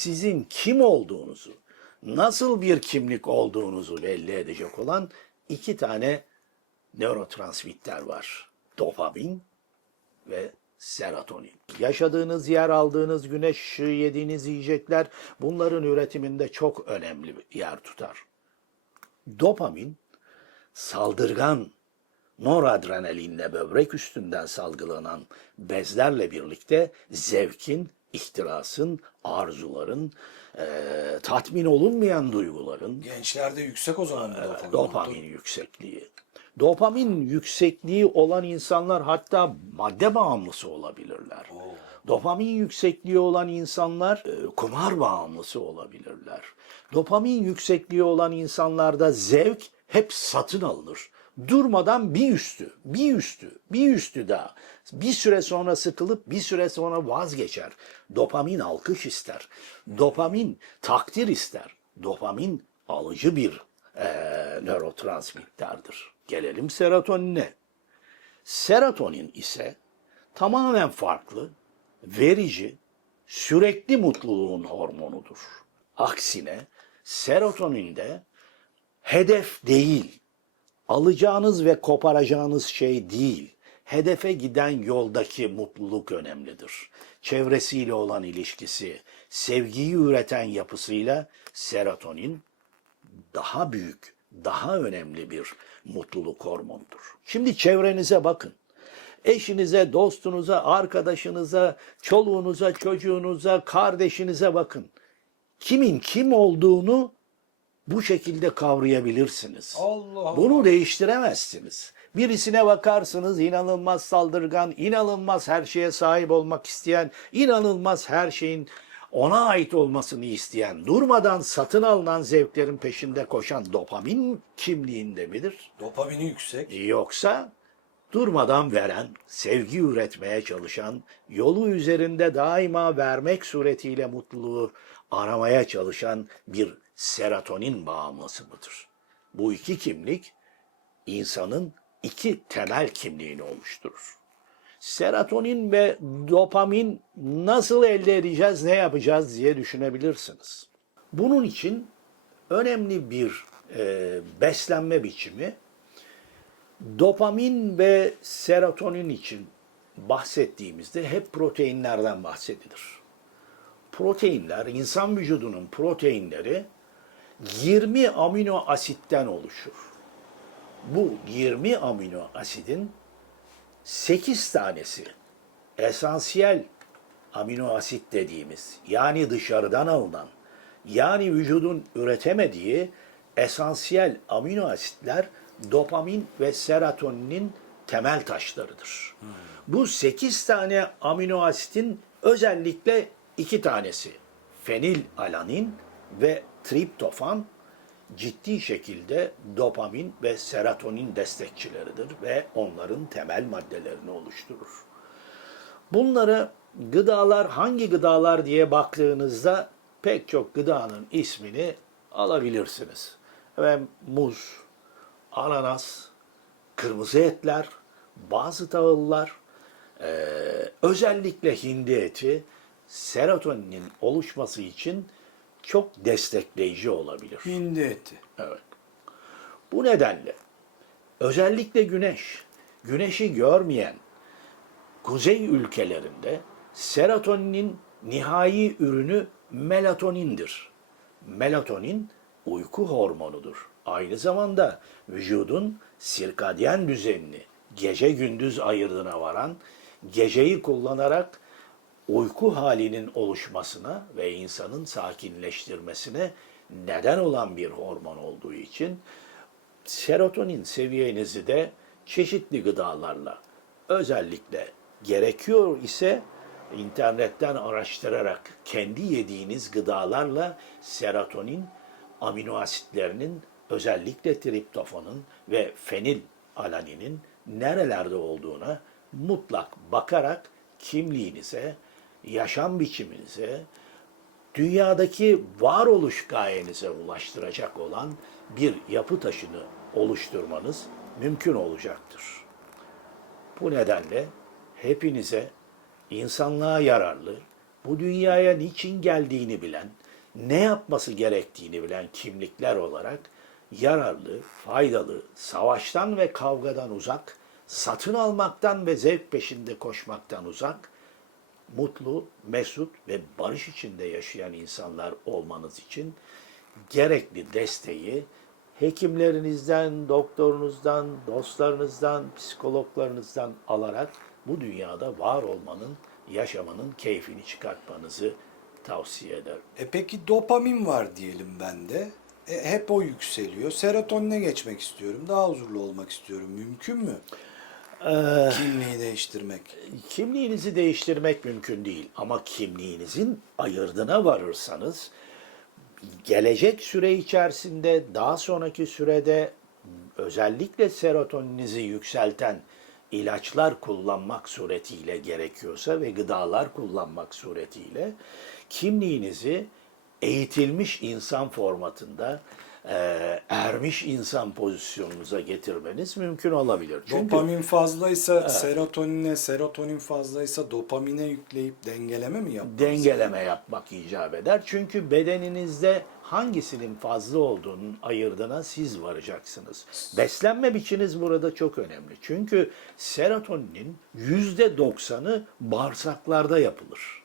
sizin kim olduğunuzu, nasıl bir kimlik olduğunuzu belli edecek olan iki tane nörotransmitter var. Dopamin ve serotonin. Yaşadığınız yer, aldığınız güneş ışığı, yediğiniz yiyecekler bunların üretiminde çok önemli bir yer tutar. Dopamin saldırgan noradrenalinle böbrek üstünden salgılanan bezlerle birlikte zevkin, ihtirasın, arzuların, tatmin olunmayan duyguların, Gençlerde yüksek o zaman bu dopamin. dopamin yüksekliği. Dopamin yüksekliği olan insanlar hatta madde bağımlısı olabilirler. Dopamin yüksekliği olan insanlar kumar bağımlısı olabilirler. Dopamin yüksekliği olan insanlarda zevk hep satın alınır. Durmadan bir üstü, bir üstü, bir üstü daha. Bir süre sonra sıkılıp bir süre sonra vazgeçer. Dopamin alkış ister. Dopamin takdir ister. Dopamin alıcı bir nörotransmitterdir. Gelelim serotonine. Serotonin ise tamamen farklı, verici, sürekli mutluluğun hormonudur. Aksine serotoninde hedef değil, alacağınız ve koparacağınız şey değil, hedefe giden yoldaki mutluluk önemlidir. Çevresiyle olan ilişkisi, sevgiyi üreten yapısıyla serotonin daha büyük, daha önemli bir mutluluk hormonudur. Şimdi çevrenize bakın. Eşinize, dostunuza, arkadaşınıza, çoluğunuza, çocuğunuza, kardeşinize bakın. Kimin kim olduğunu bu şekilde kavrayabilirsiniz. Allah Allah. Bunu değiştiremezsiniz. Birisine bakarsınız inanılmaz saldırgan, inanılmaz her şeye sahip olmak isteyen, inanılmaz her şeyin ona ait olmasını isteyen, durmadan satın alınan zevklerin peşinde koşan dopamin kimliğinde midir? Dopamini yüksek. Yoksa durmadan veren, sevgi üretmeye çalışan, yolu üzerinde daima vermek suretiyle mutluluğu aramaya çalışan bir serotonin bağımlısı mıdır? Bu iki kimlik insanın iki temel kimliğini oluşturur. Serotonin ve dopamin nasıl elde edeceğiz, ne yapacağız diye düşünebilirsiniz. Bunun için önemli bir beslenme biçimi, dopamin ve serotonin için bahsettiğimizde hep proteinlerden bahsedilir. Proteinler, insan vücudunun proteinleri 20 amino asitten oluşur. Bu 20 amino asidin 8 tanesi esansiyel amino asit dediğimiz, yani dışarıdan alınan, yani vücudun üretemediği esansiyel amino asitler dopamin ve serotoninin temel taşlarıdır. Bu 8 tane amino asitin özellikle 2 tanesi fenilalanin ve triptofan ciddi şekilde dopamin ve serotonin destekçileridir ve onların temel maddelerini oluşturur. Bunları gıdalar, hangi gıdalar diye baktığınızda pek çok gıdanın ismini alabilirsiniz. Ve muz, ananas, kırmızı etler, bazı tahıllar, özellikle hindi eti serotoninin oluşması için çok destekleyici olabilir. Hindi eti. Evet. Bu nedenle özellikle güneşi görmeyen kuzey ülkelerinde serotoninin nihai ürünü melatonindir. Melatonin uyku hormonudur. Aynı zamanda vücudun sirkadyen düzenini gece gündüz ayırdığına varan, geceyi kullanarak uyku halinin oluşmasına ve insanın sakinleştirmesine neden olan bir hormon olduğu için serotonin seviyenizi de çeşitli gıdalarla, özellikle gerekiyor ise internetten araştırarak kendi yediğiniz gıdalarla serotonin amino asitlerinin, özellikle triptofanın ve fenilalaninin nerelerde olduğuna mutlak bakarak kimliğinize, yaşam biçiminize, dünyadaki varoluş gayenize ulaştıracak olan bir yapı taşını oluşturmanız mümkün olacaktır. Bu nedenle hepinize insanlığa yararlı, bu dünyaya niçin geldiğini bilen, ne yapması gerektiğini bilen kimlikler olarak yararlı, faydalı, savaştan ve kavgadan uzak, satın almaktan ve zevk peşinde koşmaktan uzak, mutlu, mesut ve barış içinde yaşayan insanlar olmanız için gerekli desteği hekimlerinizden, doktorunuzdan, dostlarınızdan, psikologlarınızdan alarak bu dünyada var olmanın, yaşamanın keyfini çıkartmanızı tavsiye ederim. Peki dopamin var diyelim bende. Hep o yükseliyor. Serotonine geçmek istiyorum. Daha huzurlu olmak istiyorum. Mümkün mü? Kimliği değiştirmek. Kimliğinizi değiştirmek mümkün değil ama kimliğinizin ayırdına varırsanız gelecek süre içerisinde daha sonraki sürede özellikle serotoninizi yükselten ilaçlar kullanmak suretiyle gerekiyorsa ve gıdalar kullanmak suretiyle kimliğinizi eğitilmiş insan formatında ermiş insan pozisyonunuza getirmeniz mümkün olabilir. Çünkü Dopamin fazlaysa serotonine, serotonin fazlaysa dopamine yükleyip dengeleme mi yapmalısın? dengeleme yapmak icap eder. Çünkü bedeninizde hangisinin fazla olduğunun ayırdına siz varacaksınız. Beslenme biçiniz burada çok önemli. Çünkü serotoninin %90'ı bağırsaklarda yapılır.